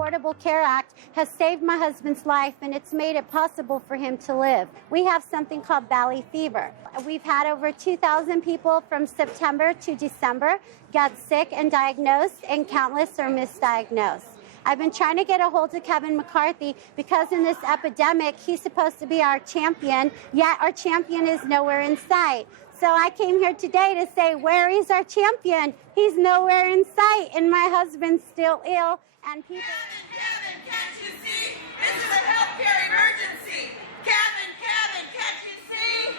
Affordable Care Act has saved my husband's life, and it's made it possible for him to live. We have something called valley fever. We've had over 2,000 people from September to December get sick and diagnosed, and countless are misdiagnosed. I've been trying to get a hold of Kevin McCarthy because in this epidemic, he's supposed to be our champion, yet our champion is nowhere in sight. So I came here today to say, where is our champion? He's nowhere in sight, and my husband's still ill, and people... Kevin, can't you see? This is a healthcare emergency. Kevin, can't you see?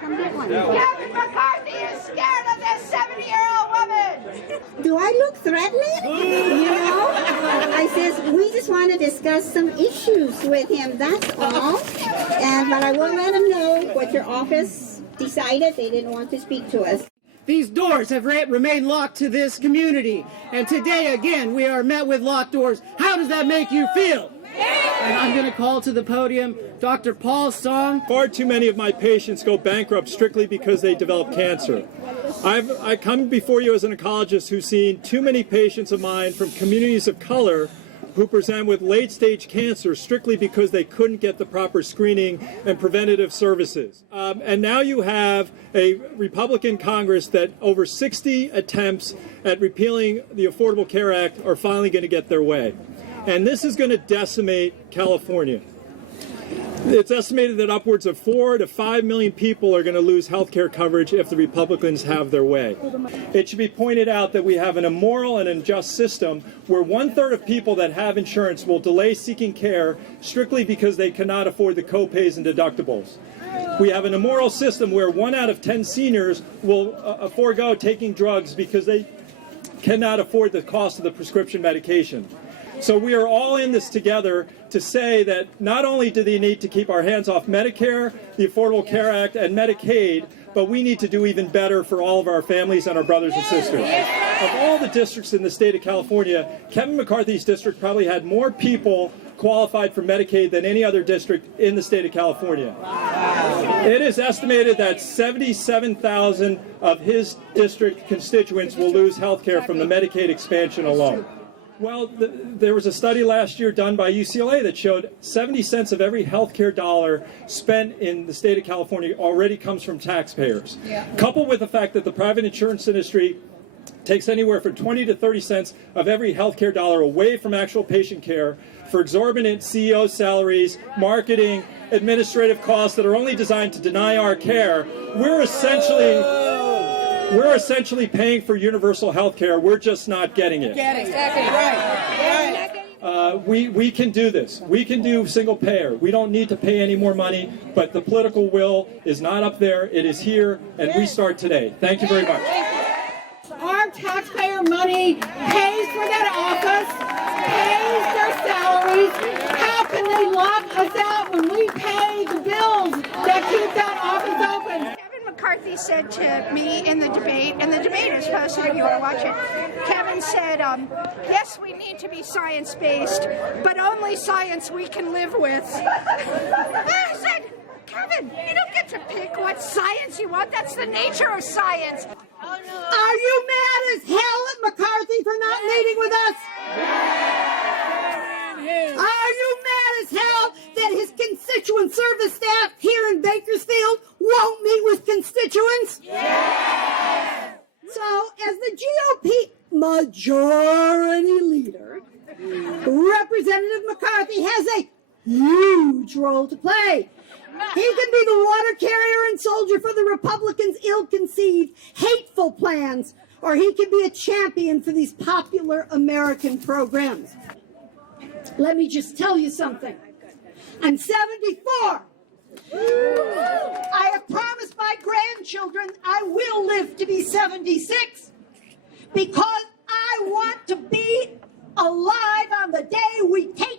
Kevin McCarthy is scared of this 70-year-old woman. Do I look threatening? You know? I says, we just want to discuss some issues with him, that's all. But I will let him know what your office decided. They didn't want to speak to us. These doors have remained locked to this community. And today, again, we are met with locked doors. How does that make you feel? And I'm going to call to the podium Dr. Paul Song. Far too many of my patients go bankrupt strictly because they develop cancer. I come before you as an oncologist who's seen too many patients of mine from communities of color who present with late-stage cancer strictly because they couldn't get the proper screening and preventative services. And now you have a Republican Congress that over 60 attempts at repealing the Affordable Care Act are finally going to get their way. And this is going to decimate California. It's estimated that upwards of 4 to 5 million people are going to lose health care coverage if the Republicans have their way. It should be pointed out that we have an immoral and unjust system where 1/3 of people that have insurance will delay seeking care strictly because they cannot afford the co-pays and deductibles. We have an immoral system where 1 out of 10 seniors will forego taking drugs because they cannot afford the cost of the prescription medication. So we are all in this together to say that not only do they need to keep our hands off Medicare, the Affordable Care Act, and Medicaid, but we need to do even better for all of our families and our brothers and sisters. Of all the districts in the state of California, Kevin McCarthy's district probably had more people qualified for Medicaid than any other district in the state of California. It is estimated that 77,000 of his district constituents will lose health care from the Medicaid expansion alone. Well, there was a study last year done by UCLA that showed 70 cents of every healthcare dollar spent in the state of California already comes from taxpayers. Coupled with the fact that the private insurance industry takes anywhere from 20 to 30 cents of every healthcare dollar away from actual patient care for exorbitant CEO salaries, marketing, administrative costs that are only designed to deny our care, we're essentially paying for universal health care. We're just not getting it. Exactly right. We can do this. We can do single payer. We don't need to pay any more money, but the political will is not up there. It is here, and we start today. Thank you very much. Our taxpayer money pays for that office, pays their salaries. How can they lock us out when we pay the bills that keep that office open? McCarthy said to me in the debate, and the debate is posted if you want to watch it, Kevin said, yes, we need to be science-based, but only science we can live with. I said, Kevin, you don't get to pick what science you want. That's the nature of science. Are you mad as hell at McCarthy for not meeting with us? Are you mad as hell that his constituent service staff here in Bakersfield won't meet with constituents? Yes! So, as the GOP majority leader, Representative McCarthy has a huge role to play. He can be the water carrier and soldier for the Republicans' ill-conceived, hateful plans, or he can be a champion for these popular American programs. Let me just tell you something. I'm 74. I have promised my grandchildren I will live to be 76 because I want to be alive on the day we take